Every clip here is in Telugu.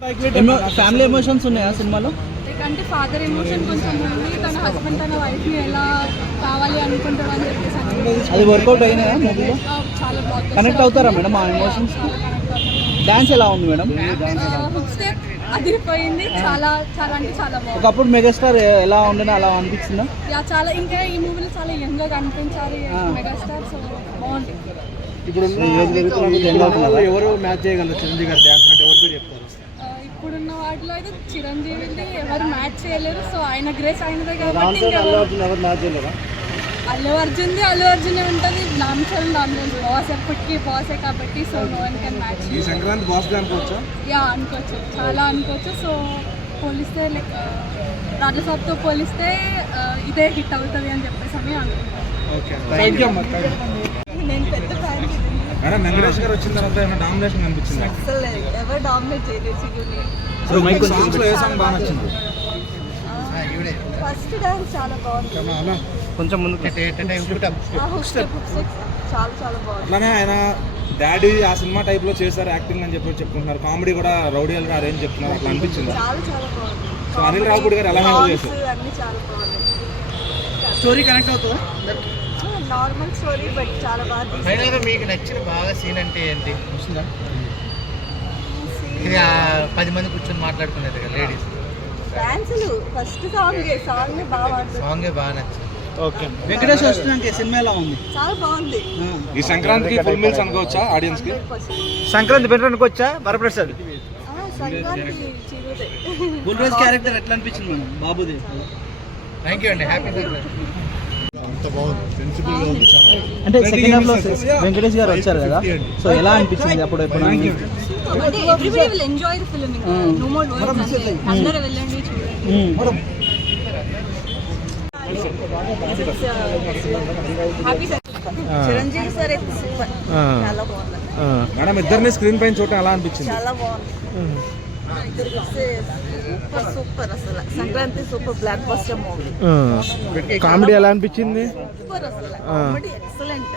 ఫ్యామిలీ ఎమోషన్స్ ఉన్నాయా సినిమాలో? అంటే ఫాదర్ ఎమోషన్ కొంచెం ఉంది, తన హస్బెండ్ తన వైఫ్ ని ఎలా కావాలి అనుకుంటాడు అని చెప్పేసి అది వర్కౌట్ అయినాయా మూవీలో? చాలా బాగుంది. కనెక్ట్ అవుతారా మేడం ఆ ఎమోషన్స్? డాన్స్ ఎలా ఉంది మేడం? హుక్ స్టెప్ అదిరిపోయింది. చాలా చాలా అంటే చాలా బాగుంది. ఒకప్పుడు మెగాస్టార్ ఎలా ఉండేనా అలా అనిపించిందా? యా చాలా, ఇంకా ఈ మూవీలో చాలా యంగ్ గా కనిపించాలి మెగాస్టార్. సో బాగుంది. ఇప్పుడు ఎవరు మ్యాచ్ చేయగలరు చిరంజీవి గారు డాన్స్ అంటే ఎవరు చెప్తారు? ఇప్పుడున్న వాటిలో అయితే చిరంజీవిని ఎవరు మ్యాచ్ చేయలేరు. సో ఆయన గ్రేస్ అయినదే కాబట్టి అల్లు అర్జున్ ఉంటుంది. నామ్చల్ బాస్ ఎప్పటికీ బాసే కాబట్టి so no one can match. ఈ సంక్రాంతి బాస్ అనుకోవచ్చు. యా అనుకోవచ్చు, చాలా అనుకోవచ్చు. సో పోలిస్తే లైక్ రాజసాబ్తో పోలిస్తే ఇదే హిట్ అవుతుంది అని చెప్పేసి అని అనుకుంటాను. నేను పెద్ద ఫ్యాన్. మేడం వెంకటేష్ గారు వచ్చిన తర్వాత ఏమైనా డామినేషన్ కనిపించింది? అసలు ఎవరు డామినేట్ చేయలేదు. సాంగ్స్ లో ఏ సాంగ్ బాగా నచ్చింది? ఫస్ట్ డాన్స్ చాలా బాగుంది. కొంచెం ముందు చాలా చాలా బాగుంది. అట్లానే ఆయన డాడీ ఆ సినిమా టైప్ లో చేశారు యాక్టింగ్ అని చెప్పి చెప్పుకుంటున్నారు. కామెడీ కూడా రౌడీల్ గా అరేంజ్ చెప్తున్నారు. అట్లా అనిపించింది. చాలా చాలా బాగుంది. సో అనిల్ రావుపూడి గారు ఎలా హ్యాండిల్ చేశారు? అన్ని చాలా బాగుంది. స్టోరీ కనెక్ట్ అవుతుందా? నార్మల్ స్టోరీ బట్ చాలా బాగా. ఫైనల్గా మీకు నచ్చిన బాగా సీన్ అంటే ఏంటి? ఇది 10 మంది కూర్చొని మాట్లాడుకునేది కదా లేడీస్. డాన్సులు ఫస్ట్ సాంగ్ బాగా సాంగే బాగా నచ్చింది. ఓకే. వెంకటేష్ వస్తున్నాక సినిమా ఎలా ఉంది? చాలా బాగుంది. ఈ సంక్రాంతికి ఫుల్ మీల్స్ అనుకోవచ్చా ఆడియన్స్ కి? 100%. సంక్రాంతి పెట్టడానికి వచ్చా వరప్రసాద్? సంక్రాంతి చిరుదే. గుల్రాజ్ క్యారెక్టర్ ఎట్లా అనిపించింది మేడం బాబుది? థ్యాంక్ యూ అండి. హ్యాపీ సంక్రాంతి. అంటే సెకండ్ హాఫ్ లో వెంకటేష్ గారు వచ్చారు కదా, సో ఎలా అనిపించింది అప్పుడు? ఎప్పుడు అంటే everybody will enjoy the film. No more words. అందరూ వెళ్ళండి చూడండి. హ్యాపీ చిరంజీవి సార్ అయితే సూపర్. చాలా బాగుంది మేడం. ఇద్దరిని స్క్రీన్ పైన చూడటం ఎలా అనిపించింది? చాలా బాగుంది. Super super. అసలు Sankranti super blockbuster movie. Comedy ఎలా అనిపించింది? సూపర్. అసలు కామెడీ ఎక్సలెంట్.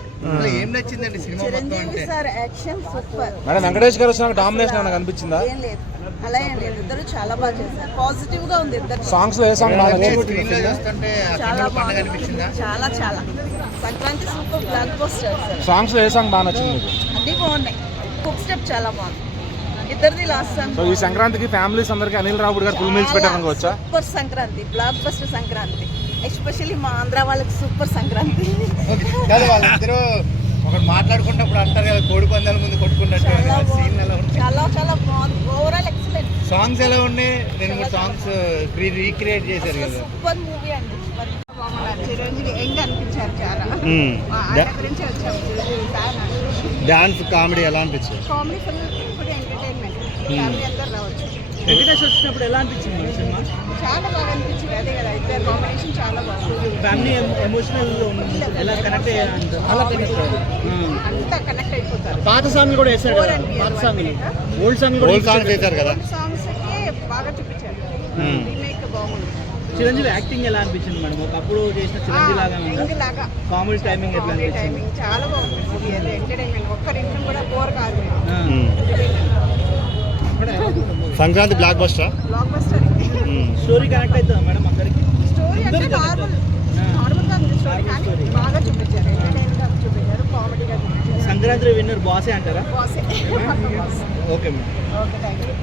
ఏం నచ్చిందండి సినిమా? Chiranjeevi sir action super. Madam Venkatesh garu వచ్చిన డామినేషన్ ఏమైనా కనిపించిందా? ఏం లేదు, అలా ఏం లేదు. ఇద్దరు చాలా బాగా చేశారు. పాజిటివ్ గా ఉంది ఇద్దరు. సాంగ్స్ లో ఏ సాంగ్ బాగా నచ్చింది? స్క్రీన్ లో చూస్తుంటే చాలా పండుగ బాగా అనిపించిందా? చాలా చాలా. Sankranti super block buster. Songs లో ఏ సాంగ్ బాగా నచ్చింది? అన్ని బాగున్నాయి. కుక్ స్టెప్ చాలా బాగుంది. ఇద్దరిది లాస్ట్ సాంగ్. సో ఈ సంక్రాంతికి ఫ్యామిలీస్ అందరికి అనిల్ రావుపూడి గారు ఫుల్ మీల్స్ పెట్టడానికి వచ్చా? Super Sankranti, block buster Sankranti. Especially మా ఆంధ్ర వాళ్ళకి సూపర్ సంక్రాంతి. వాళ్ళిద్దరూ ఒకటి మాట్లాడుకున్నప్పుడు అంటారు కదా కోడి పందాల ముందు కొట్టుకున్నట్టు. సీన్ ఎలా ఉంది? చాలా చాలా బాగుంది. Overall excellent. సాంగ్స్ ఎలా ఉన్నాయి? 2-3 సాంగ్స్ రీక్రియేట్ చేశారు కదా. సూపర్ మూవీ అండి. చిరంజీవి యంగ్ అనిపించారు చాలా. ఆయన గురించి వచ్చాము. చిరంజీవి ఫ్యాన్. డాన్స్ కామెడీ ఎలా అనిపించింది? కామెడీ ఫుల్ ఇప్పుడు ఎంటర్టైన్మెంట్. ఫ్యామిలీ అందరు రావచ్చు. వెంకటేష్ వచ్చినప్పుడు ఎలా అనిపించింది సినిమా? చాలా బాగా అనిపించింది. అదే కదా ఇద్దరు కాంబినేషన్ చాలా బాగుంది. ఫ్యామిలీ ఎమోషనల్ ఎలా కనెక్ట్ అంతా కనెక్ట్ అయిపోతారు. పాత సాంగ్లు కూడా వేసారు కదా, పాత సాంగ్లు ఓల్డ్ సాంగ్లు కూడా వేశారు కదా. సాంగ్స్ బాగా చూపించారు. రీమేక్ బాగుంది. చిరంజీవి యాక్టింగ్ ఎలా అనిపించింది మేడం? ఒకప్పుడు చేసిన చిరంజీవి లాగా ఉందా? కామెడీ టైమింగ్ ఎట్లా అనిపించింది? టైమింగ్ చాలా బాగుంది. మూవీ అది ఎంటర్టైన్మెంట్. ఒక్కరింట్లో కూడా బోర్ కాదు. Sankranti block buster. Block buster. Story connect అవుతుందా మేడం అందరికి? స్టోరీ అంటే నార్మల్గా ఉంది స్టోరీ, కానీ బాగా చూపించారు. ఎంటర్టైన్గా చూపించారు, కామెడీగా చూపించారు. సంక్రాంతి విన్నర్ బాసే అంటారా? బాసే. Okay madam. Okay, thank you.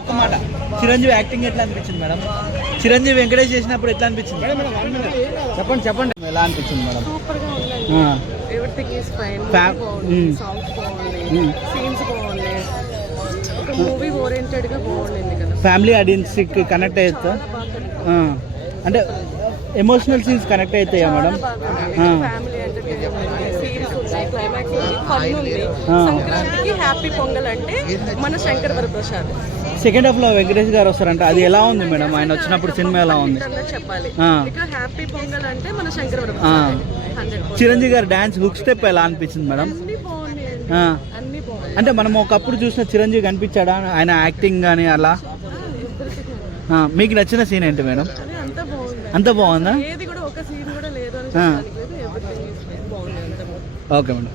ఒక మాట, చిరంజీవి యాక్టింగ్ ఎట్లా అనిపించింది మేడం? చిరంజీవి వెంకటేష్ చేసినప్పుడు ఎట్లా అనిపించింది? చెప్పండి ఎలా అనిపించింది మేడం? సూపర్ గా ఉందండి. Everything is fine. సాంగ్స్ బాగున్నాయి, సీన్స్ బాగున్నాయి. ఒక మూవీ ఓరియంటెడ్ గా బాగుండింది కదా. ఫ్యామిలీ ఆడియన్స్ కి కనెక్ట్ అవుతా? అంటే ఎమోషనల్ సీన్స్ కనెక్ట్ అవుతాయా మేడం? ఫ్యామిలీ ఎంటర్టైన్మెంట్ సీన్స్ ఉన్నాయి, క్లైమాక్స్ ఉంది, ఫన్ ఉంది. సంక్రాంతికి హ్యాపీ పొంగల్ అంటే మన శంకర్ వరప్రసాద్. సెకండ్ హాఫ్ లో వెంకటేష్ గారు వస్తారంట, అది ఎలా ఉంది మేడం? ఆయన వచ్చినప్పుడు సినిమా ఎలా ఉంది చెప్పాలి. ఇక హ్యాపీ పొంగల్ అంటే మన శంకర్ వరప్రసాద్. చిరంజీవి గారు డాన్స్ హుక్ స్టెప్ ఎలా అనిపించింది మేడం? అన్ని బాగున్నాయి, అన్ని బాగున్నాయి. అంటే మనం ఒకప్పుడు చూసిన చిరంజీవి కనిపించాడా ఆయన యాక్టింగ్ కానీ అలా? మీకు నచ్చిన సీన్ ఏంటి మేడం? అంత బాగుందా? ఏది కూడా ఒక సీన్ కూడా లేదు అని ఓకే మేడం.